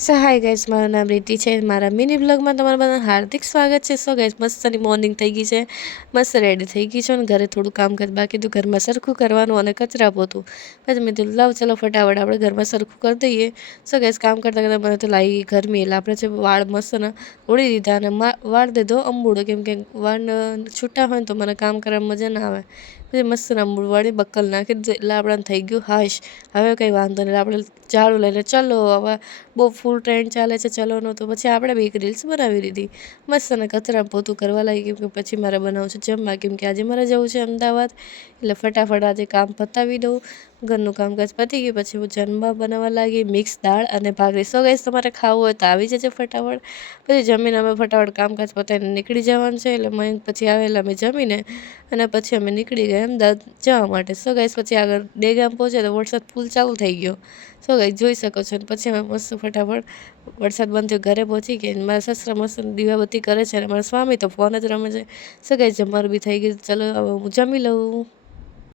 Hi guys, મારું નામ રીતિ છે. મારા મિની બ્લોગમાં તમારું બધાનું હાર્દિક સ્વાગત છે. સો ગાઈસ, મસ્તની મોર્નિંગ થઈ ગઈ છે, મસ્ત રેડી થઈ ગઈ છે અને ઘરે થોડું કામકાજ બાકી હતું, ઘરમાં સરખું કરવાનું અને કચરા પોતું. પછી મેં કીધું લાવ ચલો ફટાફટ આપણે ઘરમાં સરખું કરી દઈએ. સો ગાઈસ, કામ કરતાં કરતાં મને તો લાગી ગરમી, એટલે આપણે જે વાળ મસ્ત ને ઓળી દીધા અને વાળ દીધો અંબૂડો, કેમ કે વાળ છૂટા હોય ને તો મને કામ કરવામાં મજા ના આવે. પછી મસ્ત અંબૂડ વાળી બક્કલ નાખી દીધું, એટલે આપણને થઈ ગયું હાશ, હવે કંઈ વાંધો નહીં. આપણે ઝાડુ લઈને ચલો, હવે બહુ ફૂલ ટ્રેન્ડ ચાલે છે ચલોનો, તો પછી આપણે બી એક રીલ્સ બનાવી દીધી. મસ્ત અને કચરા પોતું કરવા લાગી, કેમ કે પછી મારે બનાવવું છે જમવા, કેમ કે આજે મારે જવું છે અમદાવાદ. એટલે ફટાફટ આજે કામ પતાવી દઉં. ઘરનું કામકાજ પતી ગયું પછી હું જમવા બનાવવા લાગી, મિક્સ દાળ અને ભાખરી. સો ગાઈસ, તમારે ખાવું હોય તો આવી જજો ફટાફટ. પછી જમીને અમે ફટાફટ કામકાજ પતાવીને નીકળી જવાનું છે. એટલે મેં પછી આવેલા અમે જમીને અને પછી અમે નીકળી ગયા અમદાવાદ જવા માટે. સો ગાઈસ, પછી આગળ ડેગામ પહોંચે તો વરસાદ ફૂલ ચાલુ થઈ ગયો. સો ગાઈસ, જોઈ શકો છો. પછી અમે મસ્ત ફટાફટ વરસાદ બંધ થયો, ઘરે પહોંચી ગયા. મારા સસરા મસ્ત દીવાબત્તી કરે છે અને મારા સ્વામી તો ફોન જ રમે છે. સો ગાઈસ, જમવાનું બી થઈ ગયું. ચલો હવે હું જમી લઉં.